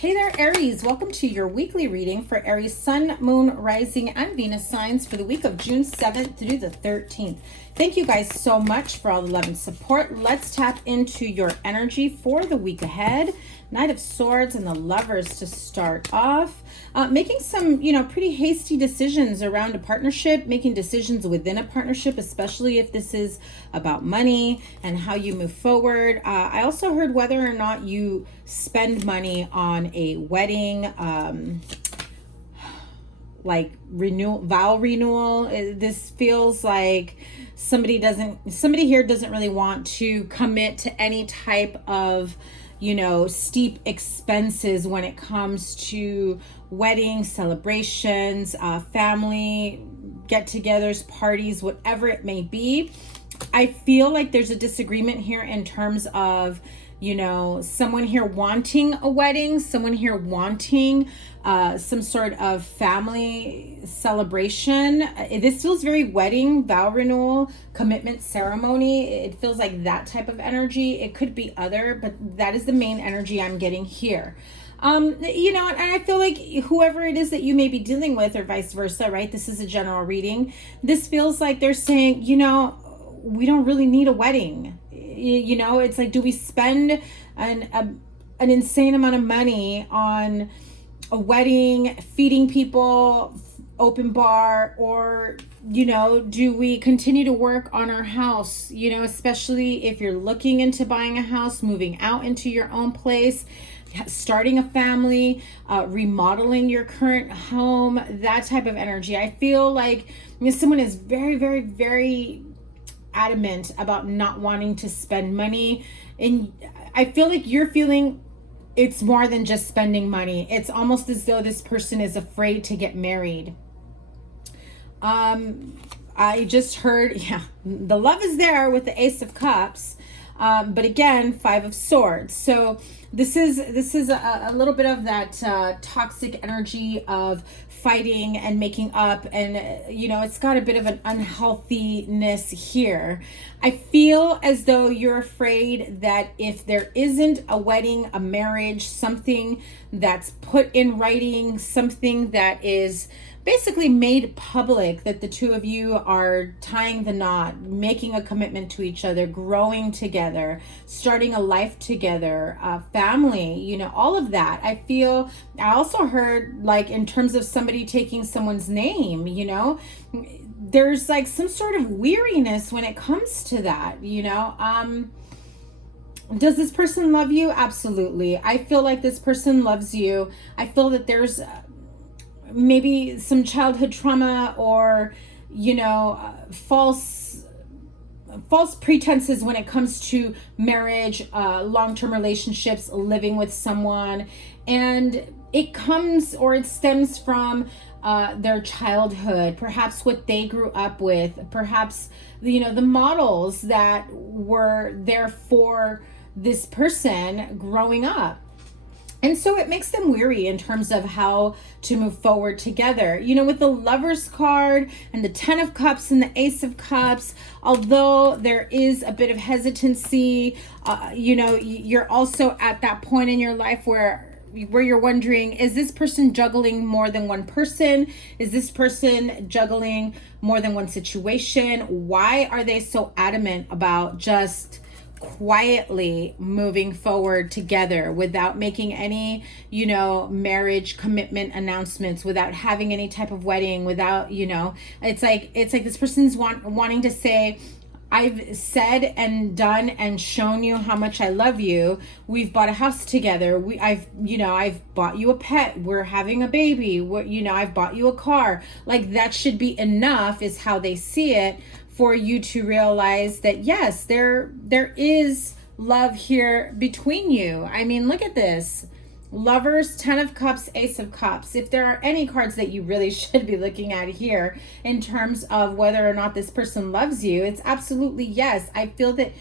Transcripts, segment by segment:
Hey there, Aries. Welcome to your weekly reading for Aries Sun, Moon, Rising, and Venus signs for the week of June 7th through the 13th. Thank you guys so much for all the love and support. Let's tap into your energy for the week ahead. Knight of Swords and the Lovers to start off. Making some, pretty hasty decisions around a partnership, making decisions within a partnership, especially if this is about money and how you move forward. I also heard whether or not you spend money on a wedding, like vow renewal. This feels like somebody here doesn't really want to commit to any type of steep expenses when it comes to weddings, celebrations, family get-togethers, parties, whatever it may be. I feel like there's a disagreement here in terms of someone here wanting a wedding, someone here wanting some sort of family celebration. This feels very wedding, vow renewal, commitment ceremony. It feels like that type of energy. It could be other, but that is the main energy I'm getting here. And I feel like whoever it is that you may be dealing with or vice versa, right? This is a general reading. This feels like they're saying, we don't really need a wedding. It's like, do we spend an insane amount of money on a wedding, feeding people, open bar, or, do we continue to work on our house, especially if you're looking into buying a house, moving out into your own place, starting a family, remodeling your current home, that type of energy. I feel like someone is very, very, very adamant about not wanting to spend money, and I feel like you're feeling it's more than just spending money. It's almost as though this person is afraid to get married. I just heard, the love is there with the Ace of Cups, but again, Five of Swords. So this is a little bit of that toxic energy of fighting and making up, and it's got a bit of an unhealthiness here. I feel as though you're afraid that if there isn't a wedding, a marriage, something that's put in writing, something that is basically made public, that the two of you are tying the knot, making a commitment to each other, growing together, starting a life together, family, all of that. I also heard, like, in terms of somebody taking someone's name, there's like some sort of weariness when it comes to that, Does this person love you? Absolutely. I feel like this person loves you. I feel that there's maybe some childhood trauma or false pretenses when it comes to marriage, long-term relationships, living with someone, and it stems from their childhood, perhaps what they grew up with, perhaps the models that were there for this person growing up. And so it makes them weary in terms of how to move forward together. With the Lovers card and the Ten of Cups and the Ace of Cups, although there is a bit of hesitancy, you're also at that point in your life where you're wondering, is this person juggling more than one person? Is this person juggling more than one situation? Why are they so adamant about just quietly moving forward together without making any, marriage commitment announcements, without having any type of wedding, without, it's like this person's wanting to say, I've said and done and shown you how much I love you. We've bought a house together. I've bought you a pet. We're having a baby. I've bought you a car. Like, that should be enough, is how they see it, for you to realize that yes, there is love here between you. I mean, look at this. Lovers, Ten of Cups, Ace of Cups. If there are any cards that you really should be looking at here in terms of whether or not this person loves you, it's absolutely yes. I feel that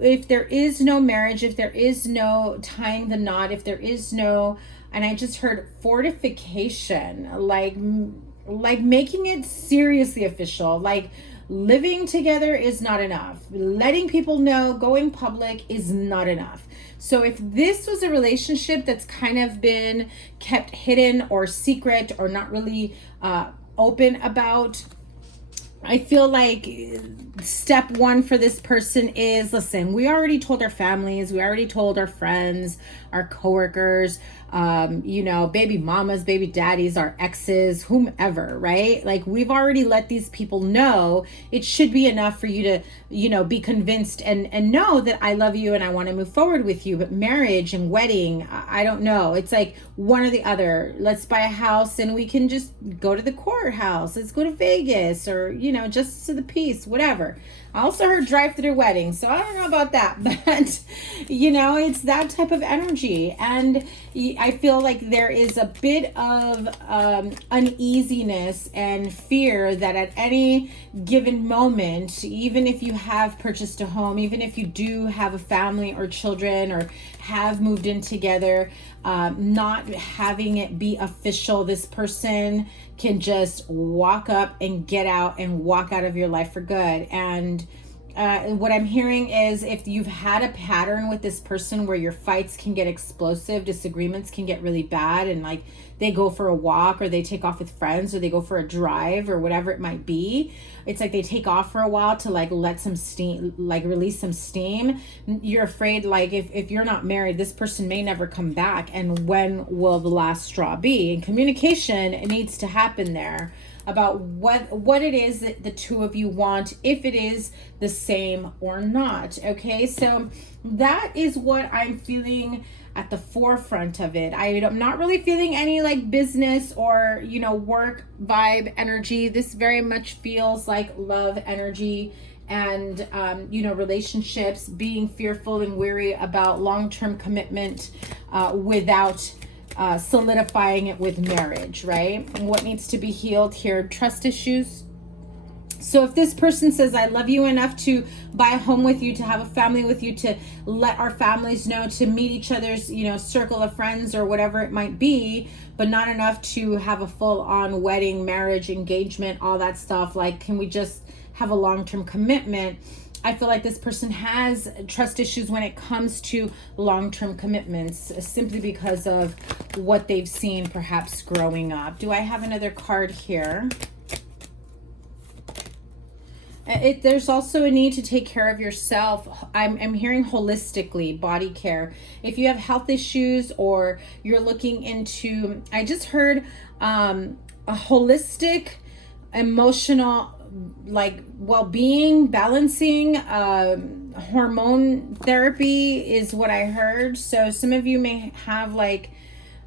if there is no marriage, if there is no tying the knot, if there is no, and I just heard fortification, like making it seriously official, like living together is not enough. Letting people know, going public is not enough. So if this was a relationship that's kind of been kept hidden or secret or not really open about, I feel like step one for this person is, listen, we already told our families, we already told our friends, our coworkers, you know, baby mamas, baby daddies, our exes, whomever, right? Like, we've already let these people know. It should be enough for you to, you know, be convinced and know that I love you and I want to move forward with you. But marriage and wedding, I don't know. It's like one or the other. Let's buy a house and we can just go to the courthouse. Let's go to Vegas, or, you know, just to the peace, whatever. I also heard drive-through wedding, so I don't know about that, but, you know, it's that type of energy. And I feel like there is a bit of uneasiness and fear that at any given moment, even if you have purchased a home, even if you do have a family or children or have moved in together, not having it be official, this person can just walk up and get out and walk out of your life for good. And what I'm hearing is, if you've had a pattern with this person where your fights can get explosive, disagreements can get really bad, and like they go for a walk or they take off with friends or they go for a drive or whatever it might be, it's like they take off for a while to like let some steam, like release some steam. You're afraid, like if you're not married, this person may never come back, and when will the last straw be? And communication needs to happen there about what it is that the two of you want, if it is the same or not. Okay, so that is what I'm feeling at the forefront of it. I'm not really feeling any like business or, you know, work vibe energy. This very much feels like love energy and, you know, relationships, being fearful and weary about long-term commitment without solidifying it with marriage, right? And what needs to be healed here? Trust issues. So if this person says, I love you enough to buy a home with you, to have a family with you, to let our families know, to meet each other's, you know, circle of friends or whatever it might be, but not enough to have a full-on wedding, marriage, engagement, all that stuff, like, can we just have a long-term commitment? I feel like this person has trust issues when it comes to long-term commitments, simply because of what they've seen perhaps growing up. Do I have another card here? There's also a need to take care of yourself. I'm hearing holistically, body care. If you have health issues or you're looking into, I just heard a holistic, emotional, like well-being, balancing, hormone therapy is what I heard. So some of you may have like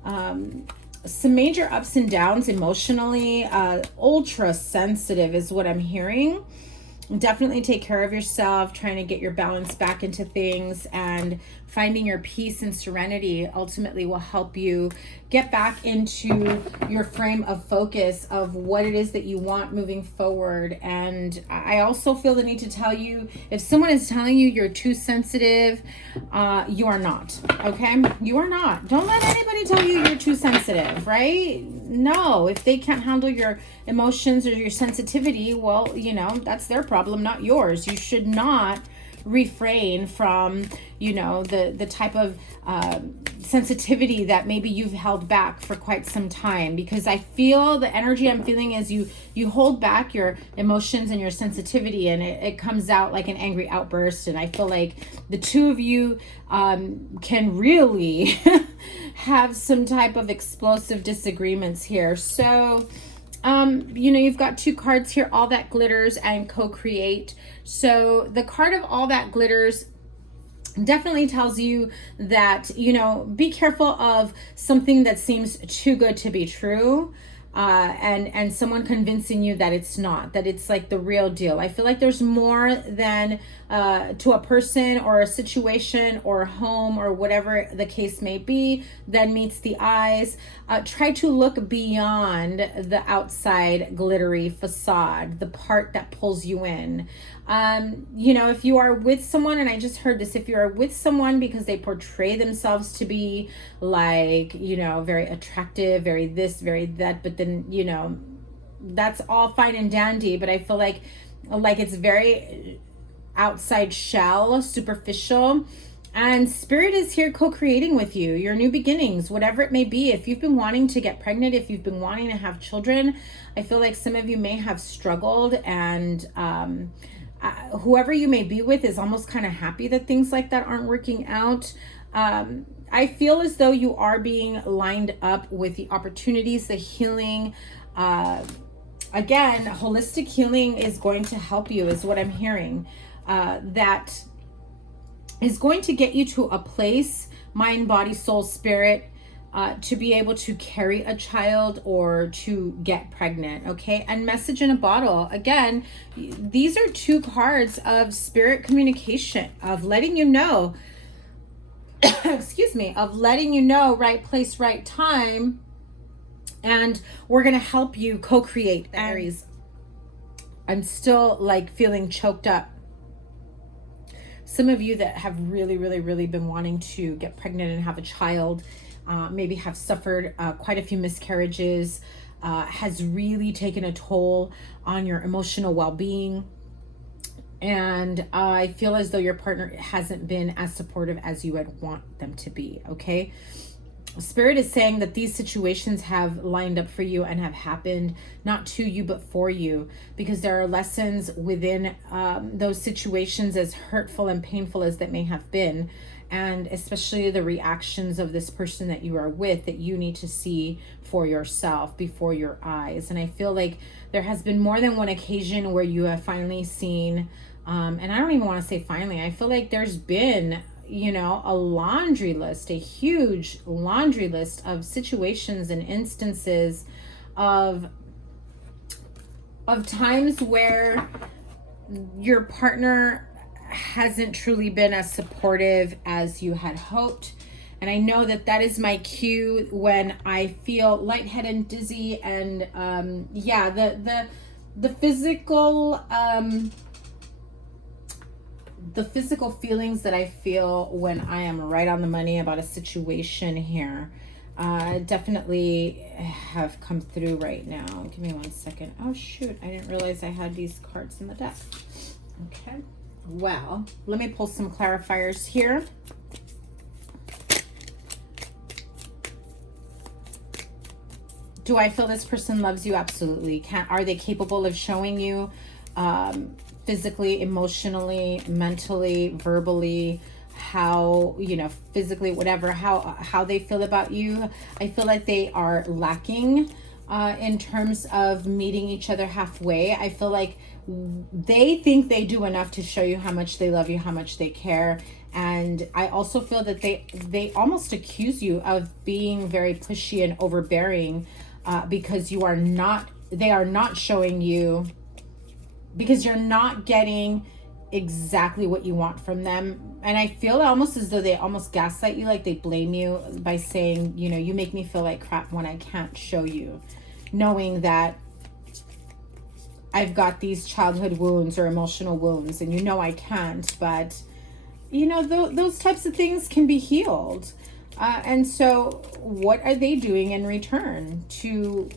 some major ups and downs emotionally. Ultra sensitive is what I'm hearing. Definitely take care of yourself, trying to get your balance back into things, and finding your peace and serenity ultimately will help you get back into your frame of focus of what it is that you want moving forward. And I also feel the need to tell you, if someone is telling you you're too sensitive, you are not, okay? You are not. Don't let anybody tell you you're too sensitive, right? No, if they can't handle your emotions or your sensitivity, well, you know, that's their problem, not yours. You should not refrain from, you know, the type of sensitivity that maybe you've held back for quite some time, because I feel the energy I'm feeling is you hold back your emotions and your sensitivity, and it comes out like an angry outburst. And I feel like the two of you can really have some type of explosive disagreements here. So you know, you've got two cards here, All That Glitters and Co-Create. So the card of All That Glitters definitely tells you that, you know, be careful of something that seems too good to be true, and someone convincing you that it's not, that it's like the real deal. I feel like there's more than to a person or a situation or a home or whatever the case may be than meets the eyes. Try to look beyond the outside glittery facade, the part that pulls you in. You know, if you are with someone, and I just heard this, if you are with someone because they portray themselves to be like, you know, very attractive, very this, very that, but then, you know, that's all fine and dandy, but I feel like like it's very outside shell, superficial. And Spirit is here co-creating with you, your new beginnings, whatever it may be. If you've been wanting to get pregnant, if you've been wanting to have children, I feel like some of you may have struggled, and whoever you may be with is almost kind of happy that things like that aren't working out. I feel as though you are being lined up with the opportunities, the healing. Again, holistic healing is going to help you, is what I'm hearing. That is going to get you to a place, mind, body, soul, spirit, to be able to carry a child or to get pregnant, okay? And message in a bottle. Again, these are two cards of spirit communication, of letting you know, excuse me, of letting you know, right place, right time. And we're going to help you co-create, Aries. I'm still like feeling choked up. Some of you that have really, really, really been wanting to get pregnant and have a child, maybe have suffered quite a few miscarriages, has really taken a toll on your emotional well-being. And I feel as though your partner hasn't been as supportive as you would want them to be, okay? Spirit is saying that these situations have lined up for you and have happened not to you but for you, because there are lessons within those situations, as hurtful and painful as that may have been, and especially the reactions of this person that you are with, that you need to see for yourself before your eyes. And I feel like there has been more than one occasion where you have finally seen, and I don't even want to say finally, I feel like there's been, you know, a laundry list, a huge laundry list of situations and instances of times where your partner hasn't truly been as supportive as you had hoped. And I know that that is my cue when I feel lightheaded and dizzy, and yeah, the physical feelings that I feel when I am right on the money about a situation here definitely have come through right now. Give me 1 second. Oh shoot, I didn't realize I had these cards in the deck. Okay, well, let me pull some clarifiers here. Do I feel this person loves you? Absolutely. Are they capable of showing you physically, emotionally, mentally, verbally, how, you know, physically, whatever, how they feel about you? I feel like they are lacking in terms of meeting each other halfway. I feel like they think they do enough to show you how much they love you, how much they care. And I also feel that they almost accuse you of being very pushy and overbearing, because you are not, they are not showing you, because you're not getting exactly what you want from them. And I feel almost as though they almost gaslight you, like they blame you by saying, you know, you make me feel like crap when I can't show you, knowing that I've got these childhood wounds or emotional wounds, and you know I can't, but you know, those types of things can be healed. And so what are they doing in return to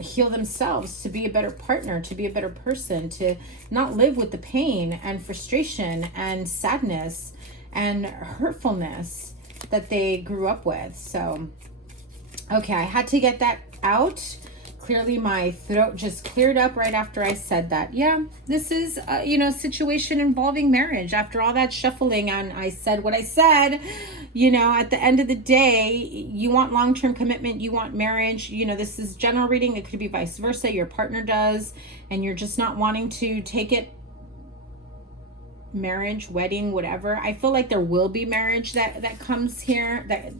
heal themselves, to be a better partner, to be a better person, to not live with the pain and frustration and sadness and hurtfulness that they grew up with? So, okay, I had to get that out. Clearly my throat just cleared up right after I said that. Yeah, this is, you know, situation involving marriage. After all that shuffling and I said what I said, you know, at the end of the day, you want long-term commitment, you want marriage. You know, this is general reading. It could be vice versa. Your partner does, and you're just not wanting to take it marriage, wedding, whatever. I feel like there will be marriage that comes here. That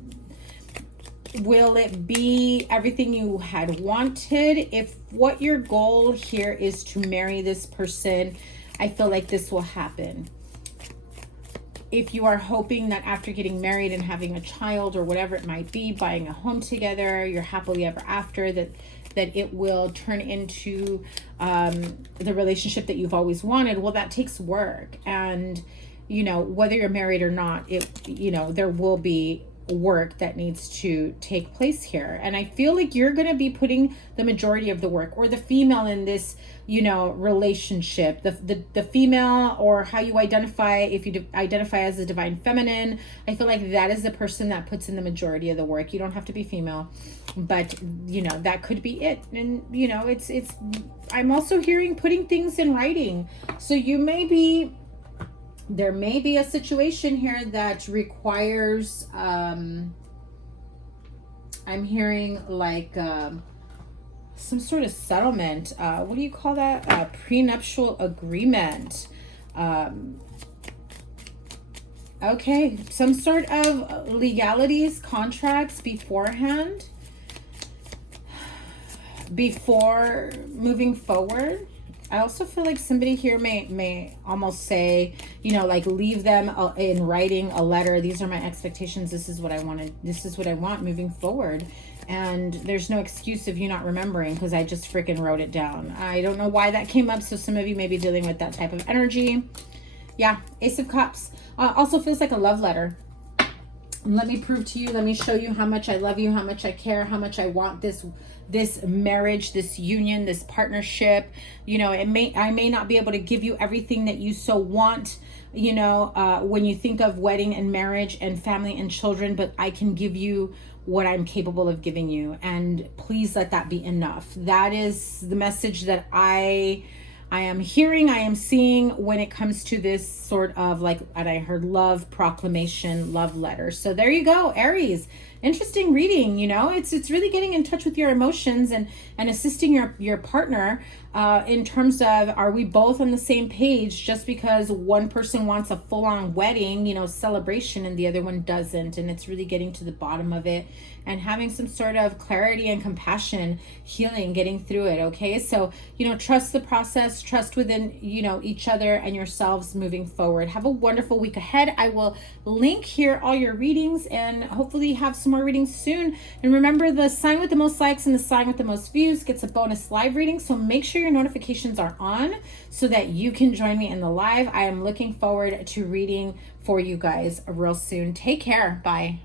will it be everything you had wanted? If what your goal here is to marry this person, I feel like this will happen. If you are hoping that after getting married and having a child or whatever it might be, buying a home together, you're happily ever after, that it will turn into the relationship that you've always wanted, well, that takes work. And, you know, whether you're married or not, it, you know, there will be work that needs to take place here. And I feel like you're going to be putting the majority of the work, or the female in this, you know, relationship, the female, or how you identify, if you identify as a divine feminine, I feel like that is the person that puts in the majority of the work. You don't have to be female, but you know, that could be it. And you know, it's I'm also hearing putting things in writing. So there may be a situation here that requires, I'm hearing like some sort of settlement. What do you call that? Prenuptial agreement. Okay, some sort of legalities, contracts beforehand, before moving forward. I also feel like somebody here may almost say, you know, like leave them in writing a letter. These are my expectations. This is what I wanted. This is what I want moving forward. And there's no excuse of you not remembering, because I just freaking wrote it down. I don't know why that came up. So some of you may be dealing with that type of energy. Yeah, Ace of Cups. Also feels like a love letter. Let me prove to you, let me show you how much I love you, how much I care, how much I want this marriage, this union, this partnership. You know, I may not be able to give you everything that you so want, you know, when you think of wedding and marriage and family and children, but I can give you what I'm capable of giving you. And please let that be enough. That is the message that I am hearing, I am seeing when it comes to this sort of like, and I heard love proclamation, love letter. So there you go, Aries. Interesting reading, you know, it's really getting in touch with your emotions and assisting your partner in terms of, are we both on the same page? Just because one person wants a full-on wedding, you know, celebration, and the other one doesn't, and it's really getting to the bottom of it and having some sort of clarity and compassion, healing, getting through it. Okay, so you know, trust the process, trust within, you know, each other and yourselves moving forward. Have a wonderful week ahead. I will link here all your readings, and hopefully have some more readings soon. And remember, the sign with the most likes and the sign with the most views gets a bonus live reading. So make sure your notifications are on so that you can join me in the live. I am looking forward to reading for you guys real soon. Take care. Bye.